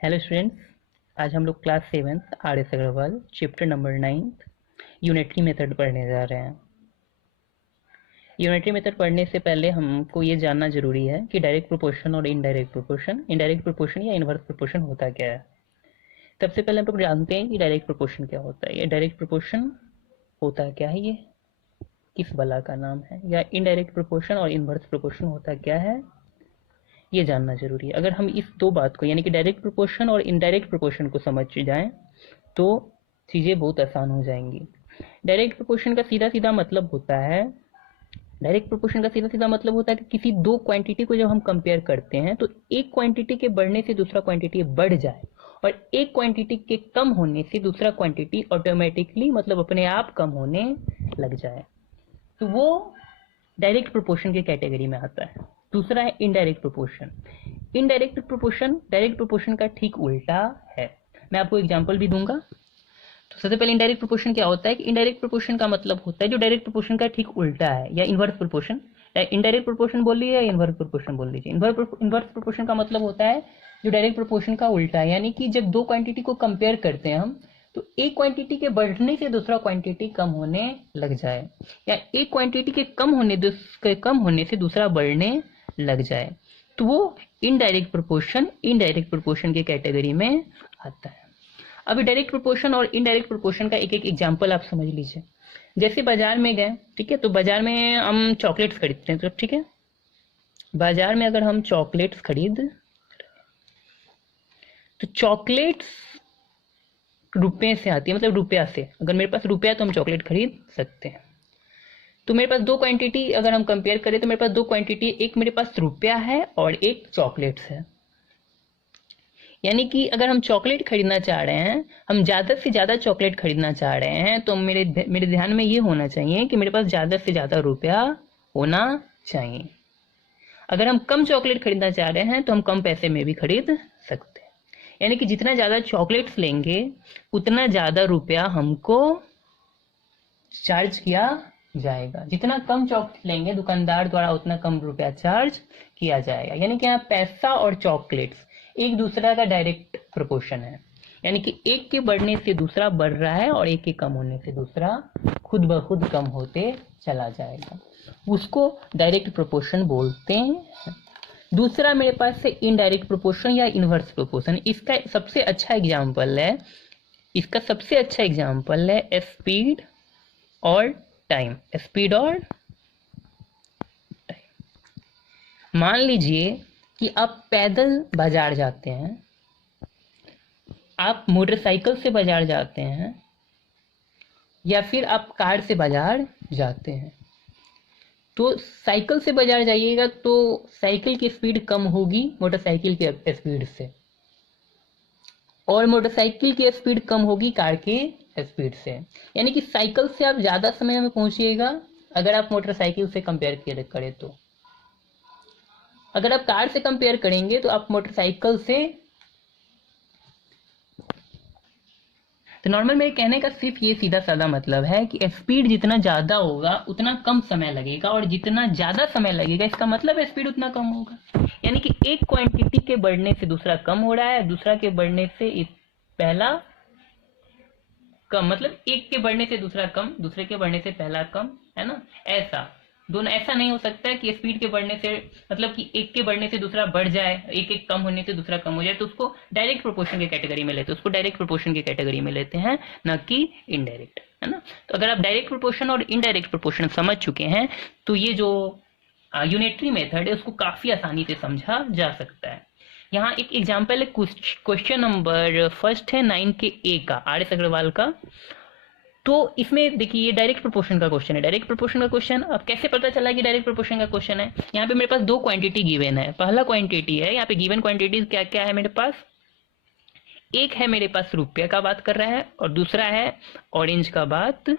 Hello students. आज हम लोग class 7th R S Agarwal chapter number 9 unitary method पढ़ने जा रहे हैं। यूनिटरी मेथड पढ़ने से पहले हमको ये जानना जरूरी है कि डायरेक्ट प्रोपोर्शन और इनडायरेक्ट प्रोपोर्शन या इनवर्स प्रोपोर्शन होता क्या है। सबसे पहले हम लोग जानते हैं कि डायरेक्ट प्रोपोर्शन क्या होता है। ये डायरेक्ट प्रोपोर्शन होता क्या है, ये किस बला का नाम है, या इनडायरेक्ट प्रोपोर्शन और इनवर्स प्रोपोर्शन होता क्या है, ये जानना जरूरी है। अगर हम इस दो बात को यानी कि डायरेक्ट प्रोपोर्शन और इनडायरेक्ट प्रोपोर्शन को समझ जाएं तो चीज़ें बहुत आसान हो जाएंगी। डायरेक्ट प्रोपोर्शन का सीधा सीधा मतलब होता है कि किसी दो क्वांटिटी को जब हम कंपेयर करते हैं तो एक क्वांटिटी के बढ़ने से दूसरा क्वांटिटी बढ़ जाए और एक क्वांटिटी के कम होने से दूसरा क्वांटिटी ऑटोमेटिकली मतलब अपने आप कम होने लग जाए, तो वो डायरेक्ट प्रोपोर्शन के कैटेगरी में आता है। दूसरा है indirect proportion. Indirect proportion direct proportion का ठीक उल्टा है। मैं आपको एग्जांपल भी दूंगा। तो सबसे पहले इनडायरेक्ट प्रोपोर्शन क्या होता है कि इनडायरेक्ट प्रोपोर्शन का मतलब होता है जो डायरेक्ट प्रोपोर्शन का ठीक उल्टा है, या इनवर्स प्रोपोर्शन। इनडायरेक्ट प्रोपोर्शन बोल लीजिए या इनवर्स प्रोपोर्शन बोल लीजिए। इनवर्स प्रोपोर्शन का मतलब होता है जो डायरेक्ट प्रोपोर्शन का उल्टा है, यानी कि जब दो क्वांटिटी को कंपेयर करते हैं हम तो एक क्वांटिटी के बढ़ने से दूसरा क्वांटिटी कम होने लग जाए, या एक क्वांटिटी के कम होने से दूसरा बढ़ने लग जाए, तो वो इनडायरेक्ट प्रोपोर्शन के कैटेगरी में आता है। अभी डायरेक्ट प्रोपोर्शन और इनडायरेक्ट प्रोपोर्शन का एक एक एग्जांपल आप समझ लीजिए। जैसे बाजार में गए, ठीक है, तो बाजार में हम चॉकलेट्स खरीदते हैं, तो ठीक है, बाजार में अगर हम चॉकलेट्स खरीद तो चॉकलेट्स रुपये से आती है, मतलब रुपया से। अगर मेरे पास रुपया तो हम चॉकलेट खरीद सकते हैं। तो मेरे पास दो क्वांटिटी अगर हम कंपेयर करें तो मेरे पास दो क्वांटिटी, एक मेरे पास रुपया है और एक चॉकलेट्स है। यानी कि अगर हम चॉकलेट खरीदना चाह रहे हैं, हम ज़्यादा से ज़्यादा चॉकलेट खरीदना चाह रहे हैं, तो मेरे ध्यान में ये होना चाहिए कि मेरे पास ज़्यादा से ज़्यादा रुपया होना चाहिए। अगर हम कम चॉकलेट खरीदना चाह रहे हैं तो हम कम पैसे में भी खरीद सकते हैं। यानी कि जितना ज़्यादा चॉकलेट्स लेंगे उतना ज़्यादा रुपया हमको चार्ज किया जाएगा, जितना कम चॉकलेट लेंगे दुकानदार द्वारा उतना कम रुपया चार्ज किया जाएगा। यानी कि यहाँ पैसा और चॉकलेट्स एक दूसरा का डायरेक्ट प्रोपोर्शन है, यानी कि एक के बढ़ने से दूसरा बढ़ रहा है और एक के कम होने से दूसरा खुद ब खुद कम होते चला जाएगा, उसको डायरेक्ट प्रोपोर्शन बोलते हैं। दूसरा मेरे पास है इनडायरेक्ट प्रोपोर्शन या इनवर्स प्रोपोर्शन। इसका सबसे अच्छा एग्जाम्पल है स्पीड और टाइम। मान लीजिए कि आप पैदल बाजार जाते हैं, आप मोटरसाइकिल से बाजार जाते हैं, या फिर आप कार से बाजार जाते हैं। तो साइकिल से बाजार जाइएगा तो साइकिल की स्पीड कम होगी मोटरसाइकिल की स्पीड से, और मोटरसाइकिल की स्पीड कम होगी कार की स्पीड से। यानी कि साइकिल से आप ज़्यादा समय में पहुंचिएगा अगर आप मोटरसाइकिल से कंपेयर करें तो। अगर आप कार से कंपेयर करेंगे तो आप मोटरसाइकिल से। तो नॉर्मल मेरे कहने का सिर्फ ये सीधा साधा मतलब है कि स्पीड जितना ज़्यादा होगा उतना कम समय लगेगा, और जितना ज़्यादा समय लगेगा इसका मतलब स्पीड उतना कम होगा। यानी कि एक क्वांटिटी के बढ़ने से दूसरा कम हो रहा है, दूसरा के बढ़ने से पहला कम, मतलब एक के बढ़ने से दूसरा कम, दूसरे के बढ़ने से पहला कम, है ना। ऐसा नहीं हो सकता कि स्पीड के बढ़ने से मतलब कि एक के बढ़ने से दूसरा बढ़ जाए, एक एक कम होने से दूसरा कम हो जाए, तो उसको डायरेक्ट प्रोपोर्शन की कैटेगरी में लेते हैं, ना कि इनडायरेक्ट, है ना। तो अगर आप डायरेक्ट प्रोपोर्शन और इनडायरेक्ट प्रोपोर्शन समझ चुके हैं तो ये जो यूनिटरी मेथड है उसको काफी आसानी से समझा जा सकता है। यहाँ एक एग्जाम्पल है, क्वेश्चन नंबर फर्स्ट है 9 के ए का, आर एस अग्रवाल का। तो इसमें देखिए ये डायरेक्ट प्रोपोर्शन का क्वेश्चन है। अब कैसे पता चला कि डायरेक्ट प्रोपोर्शन का क्वेश्चन है। यहाँ पे मेरे पास दो क्वांटिटी गिवन है। पहला क्वांटिटी है, यहाँ पे गिवन क्वांटिटीज क्या क्या है मेरे पास, एक है मेरे पास रुपये का बात कर रहा है और दूसरा है ऑरेंज का बात।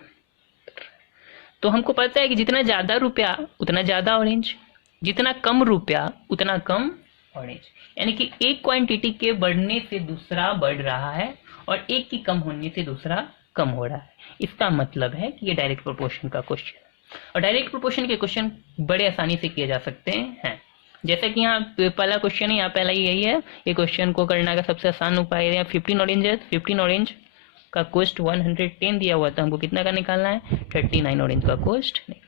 तो हमको पता है कि जितना ज़्यादा रुपया उतना ज़्यादा ऑरेंज, जितना कम रुपया उतना कम ऑरेंज। यानी कि एक क्वांटिटी के बढ़ने से दूसरा बढ़ रहा है और एक की कम होने से दूसरा कम हो रहा है। इसका मतलब है कि ये डायरेक्ट प्रोपोर्शन का क्वेश्चन है, और डायरेक्ट प्रोपोर्शन के क्वेश्चन बड़े आसानी से किए जा सकते हैं। जैसे कि यहाँ पहला क्वेश्चन है, यहाँ पहला ही यही है, ये क्वेश्चन को करने का सबसे आसान उपाय है। 15 ऑरेंज है, 15 ऑरेंज का कॉस्ट 110 दिया हुआ था, हमको कितना का निकालना है, 39 ऑरेंज का कॉस्ट निकालना।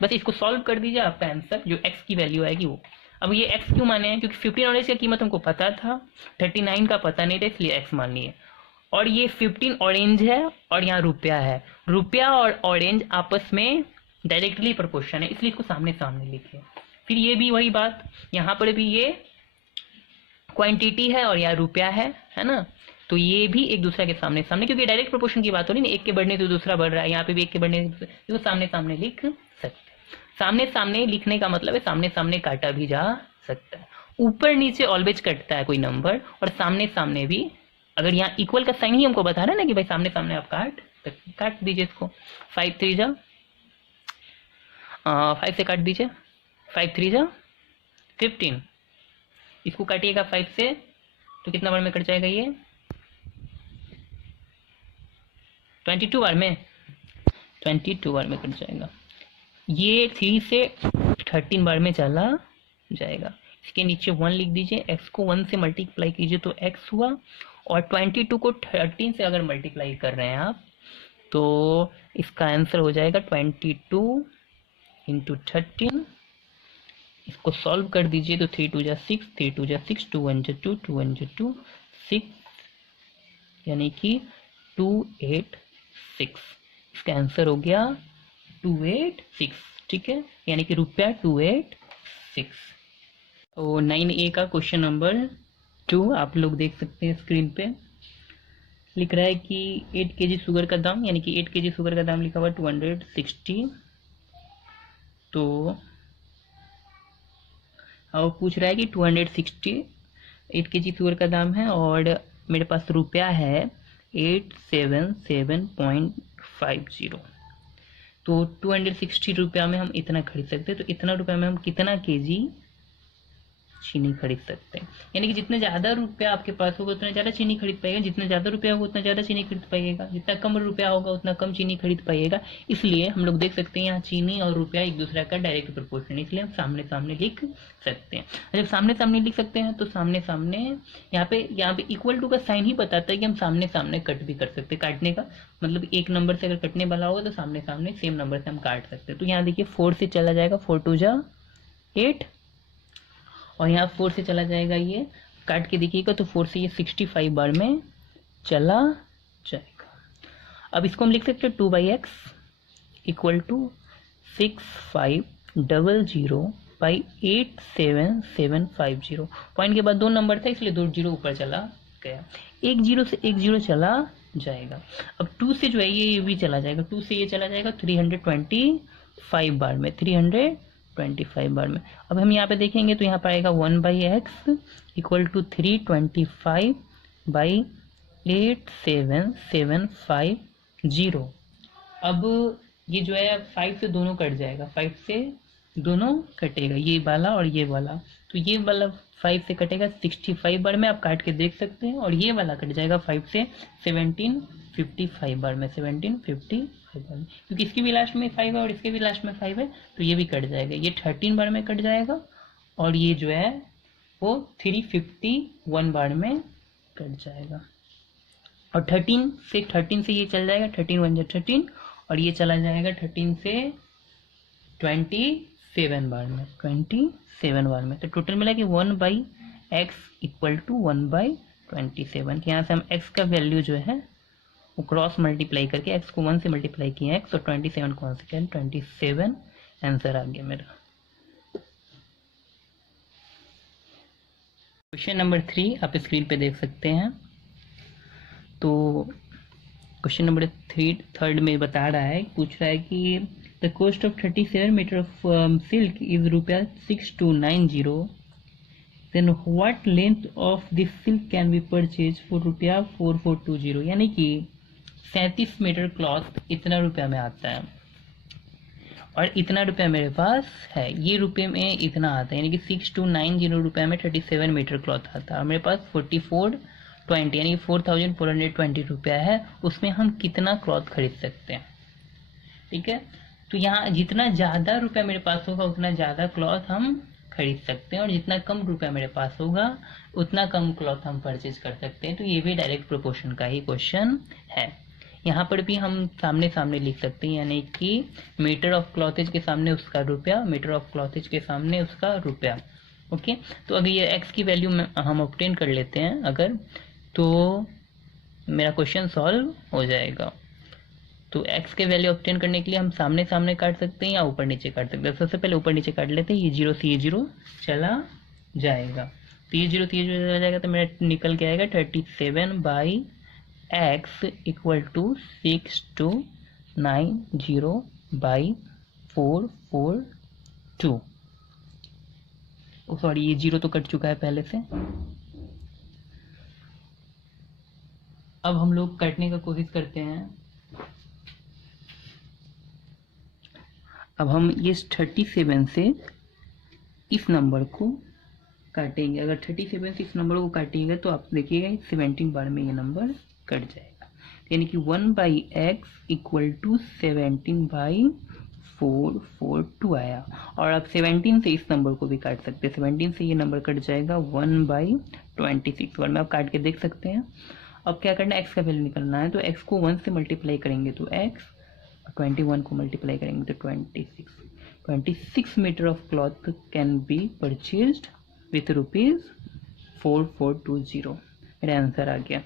बस इसको सॉल्व कर दीजिए, आपका आंसर जो एक्स की वैल्यू आएगी वो। अब ये एक्स क्यों माने हैं, क्योंकि 15 ऑरेंज की कीमत हमको पता था, 39 का पता नहीं था, इसलिए एक्स मान लिए। और ये 15 ऑरेंज है और यहाँ रुपया है, रुपया और ऑरेंज आपस में डायरेक्टली प्रोपोर्शन है, इसलिए इसको सामने सामने लिखे। फिर ये भी वही बात, यहाँ पर भी ये क्वांटिटी है और यहाँ रुपया है ना, तो ये भी एक दूसरे के सामने सामने, क्योंकि डायरेक्ट प्रोपोर्शन की बात हो रही है, एक के बढ़ने तो दूसरा बढ़ रहा है, यहाँ पे भी एक के बढ़ने तो सामने सामने लिख सकते हैं। सामने सामने लिखने का मतलब है सामने सामने काटा भी जा सकता है, ऊपर नीचे ऑलवेज कटता है कोई नंबर, और सामने सामने भी, अगर यहाँ इक्वल का साइन ही हमको बता रहा है ना कि भाई सामने सामने आप काट दीजिए इसको। 5 3 जा 5 से काट दीजिए, 5 3 जा 15, इसको काटिएगा 5 से तो कितना बार में कट जाएगा, ये 22 बार में, 22 बार में कट जाएगा। ये 3 से 13 बार में चला जाएगा। इसके नीचे 1 लिख दीजिए, x को 1 से मल्टीप्लाई कीजिए तो x हुआ, और 22 को 13 से अगर मल्टीप्लाई कर रहे हैं आप तो इसका आंसर हो जाएगा 22 इंटू 13। इसको सॉल्व कर दीजिए तो 3 2 जा 6, 3 2 जा 6, 2 1 जा 2, 2 1 जा 2, 6 यानी कि 286। इसका आंसर हो गया 286, ठीक है, यानी कि रुपया 286। तो 9A का क्वेश्चन नंबर 2 आप लोग देख सकते हैं स्क्रीन पे, लिख रहा है कि 8 kg शुगर का दाम, यानी कि 8 kg शुगर का दाम लिखा हुआ 260। तो अब पूछ रहा है कि 260 8 kg शुगर का दाम है और मेरे पास रुपया है 877.50। तो 260 रुपया में हम इतना खरीद सकते हैं, तो इतना रुपया में हम कितना केजी चीनी खरीद सकते हैं। यानी कि जितना ज़्यादा रुपया आपके पास होगा उतना ज़्यादा चीनी खरीद पाएगा, जितना ज़्यादा रुपया होगा उतना ज़्यादा चीनी खरीद पाइएगा, जितना कम रुपया होगा उतना कम चीनी खरीद पाइएगा। इसलिए हम लोग देख सकते हैं यहाँ चीनी और रुपया एक दूसरे का डायरेक्ट प्रोपोर्शन है, इसलिए हम सामने सामने लिख सकते हैं। जब सामने सामने लिख सकते हैं तो सामने सामने यहाँ पे इक्वल टू का साइन ही बताता है कि हम सामने सामने कट भी कर सकते हैं। काटने का मतलब एक नंबर से अगर कटने वाला होगा तो सामने सामने सेम नंबर से हम काट सकते हैं। तो यहाँ देखिए 4 से चला जाएगा, 4 2 जा 8, और यहाँ 4 से चला जाएगा, ये काट के देखिएगा तो 4 से ये 65 बार में चला जाएगा। अब इसको हम लिख सकते हैं 2/x इक्वल टू 6500/87750। पॉइंट के बाद 2 नंबर था इसलिए 2 जीरो ऊपर चला गया, 1 जीरो से 1 जीरो चला जाएगा। अब 2 से जो है ये भी चला जाएगा, 2 से ये चला जाएगा 325 बार में, 325 बार में। अब हम यहाँ पे देखेंगे तो यहाँ पर आएगा 1/x इक्वल टू 325/8775 अब ये जो है 5 से दोनों कट जाएगा, 5 से दोनों कटेगा, ये वाला और ये वाला, तो ये वाला 5 से कटेगा 65 बार में, आप काट के देख सकते हैं, और ये वाला कट जाएगा 5 से 1755 बार में, 1755 बार में, क्योंकि इसकी भी लास्ट में 5 है और इसके भी लास्ट में 5 है, तो ये भी कट जाएगा, ये 13 बार में कट जाएगा, और ये जो है वो 351 बार में कट जाएगा। और 13 से ये चल जाएगा, 13 1 जा 13, और ये चला जाएगा 13 से 27 बार में, 27 बार में। तो टोटल मिला कि 1/x इक्वल टू 1/27। यहाँ से हम x का वैल्यू जो है वो क्रॉस मल्टीप्लाई करके x को 1 से मल्टीप्लाई किया x, और 27 कौन से क्या, 27 आंसर आ गया मेरा। क्वेश्चन नंबर 3 आप स्क्रीन पे देख सकते हैं। तो क्वेश्चन नंबर 3 में बता रहा है, पूछ रहा है कि the cost of 37 metre of silk is ₹6290, then what length of this silk can be purchase for ₹4420। यानी कि 37 मीटर क्लॉथ इतना रुपया में आता है और इतना रुपया मेरे पास है, ये रुपये में इतना आता है, यानी कि 6290 रुपये में 37 मीटर क्लॉथ आता है, और मेरे पास 4420 यानी 4420 रुपया है, उसमें हम कितना क्लॉथ खरीद सकते हैं। ठीक है, तो यहाँ जितना ज़्यादा रुपया मेरे पास होगा उतना ज़्यादा क्लॉथ हम खरीद सकते हैं और जितना कम रुपया मेरे पास होगा उतना कम क्लॉथ हम परचेज कर सकते हैं। तो ये भी डायरेक्ट प्रोपोर्शन का ही क्वेश्चन है। यहाँ पर भी हम सामने सामने लिख सकते हैं, यानी कि मीटर ऑफ क्लॉथेज के सामने उसका रुपया, मीटर ऑफ क्लॉथेज के सामने उसका रुपया। ओके, तो अगर ये x की वैल्यू हम ऑब्टेन कर लेते हैं अगर, तो मेरा क्वेश्चन सॉल्व हो जाएगा। तो x के वैल्यू ऑब्टेन करने के लिए हम सामने सामने काट सकते हैं या ऊपर नीचे काट सकते हैं। सबसे पहले ऊपर नीचे काट लेते हैं, ये 0 से ये 0 चला जाएगा, तो ये 0 से ये 0 चला जाएगा, तो मेरा निकल के आएगा 37/x इक्वल टू 6290/442। सॉरी, ये 0 तो कट चुका है पहले से। अब हम लोग काटने का कोशिश करते हैं। अब हम ये 37 से इस नंबर को काटेंगे। अगर 37 से इस नंबर को काटेंगे तो आप देखिएगा 17 बार में ये नंबर कट जाएगा, यानी कि 1/x इक्वल टू 17/442 आया। और आप 17 से इस नंबर को भी काट सकते हैं, 17 से ये नंबर कट जाएगा 1/26 बार में, आप काट के देख सकते हैं। अब क्या करना है, x का वैल्यू निकलना है, तो x को 1 से मल्टीप्लाई करेंगे तो x, 21 को मल्टीप्लाई करेंगे तो 26 metre of cloth can be purchased with ₹4420। मेरा आंसर आ गया।